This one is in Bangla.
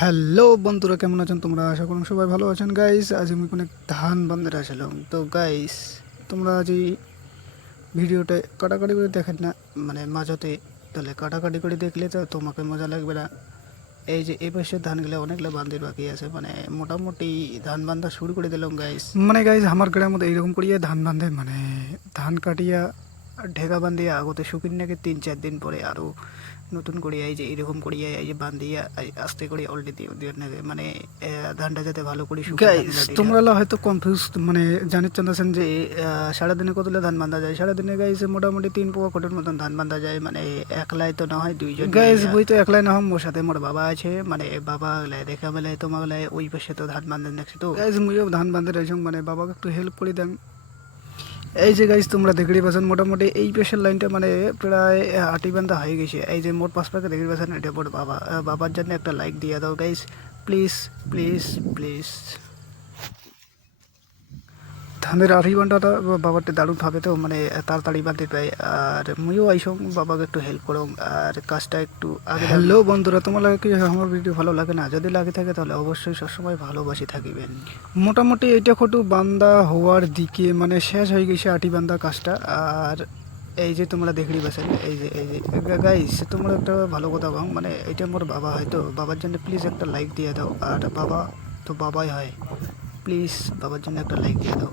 হ্যালো বন্ধুরা, কেমন আছেন তোমরা? আশা করুন সবাই ভালো আছেন। গাইস আজ আমি কোনো ধান বান্ধের আসলাম। তো গাইস তোমরা আজ এই ভিডিওটা কাটাকাটি করে দেখেন না মানে মাঝতে তাহলে কাটাকাটি করে দেখলে তো তোমাকে মজা লাগবে না। এই যে এই পাশে ধানগুলো অনেকগুলো বান্ধের বাকি আছে মানে মোটামুটি ধান বান্ধা শুরু করে দিলাম গাইস মানে গাইস আমার মধ্যে এইরকম করিয়া ধান বান্ধে মানে ধান কাটিয়া ঢেকা বান্ধিয়া আগতে শুকিন নাকি তিন চার দিন পরে আরও নতুন করিয়া এই যে এরকম করিয়া এই যে বান্ধিয়া আস্তে করে অলরেডি দিয়ে দিয়ে নাকি মানে ধানটা যাতে ভালো করে তোমরা হয়তো কনফিউজ মানে জানির চান্দাছেন যে সারাদিনে কতলে ধান বান্ধা যায়? সারাদিনে গাইছে মোটামুটি তিন পোয়া কোটের মতন ধান বান্ধা যায়। মানে একলাই তো না হয় দুইজন গাইস বই তো একলাই না হম মোর সাথে মোর বাবা আছে। মানে বাবা গেলে দেখা বেলায় তোমার গেলে ওই পাশে তো ধান বান্ধেন দেখছি তো। গাইস মুইও ধান বান্ধে রয়েছে। মানে বাবাকে একটু হেল্প করে দেন। এই যে গাইজ তোমরা দেখতে পাচ্ছেন মোটামুটি এই পেশের লাইনটা মানে প্রায় আটি বান্ধা হয়ে গেছে। এই যে মোট পাঁচ পাকে দেখতে পাচ্ছেন এটা বাবা বাবার জন্য একটা লাইক দিয়ে দাও গাইজ প্লিজ প্লিজ প্লিজ ধানের আড়ি বাবারটা দারুণ ভাবে তো মানে তাড়াতাড়ি বাঁধতে পাই আর মুইও আইসং বাবাকে একটু হেল্প করো আর কাজটা একটু আগে হ্যালো বন্ধুরা তোমার লাগে কি? আমার ভিডিও ভালো লাগে না। যদি লাগে থাকে তাহলে অবশ্যই সবসময় ভালোবাসি থাকিবেন। মোটামুটি এইটা খটু বান্দা হওয়ার দিকে মানে শেষ হয়ে গেছে আটি বান্দা কাজটা। আর এই যে তোমরা দেখলি পাচ্ছেন এই যে এই যে গাইস তোমরা একটা ভালো কথা কও। মানে এটা মোর বাবা হয়তো বাবার জন্য প্লিজ একটা লাইক দিয়ে দাও। আর বাবা তো বাবাই হয়। প্লিজ বাবার জন্য একটা লাইক দিয়ে দাও।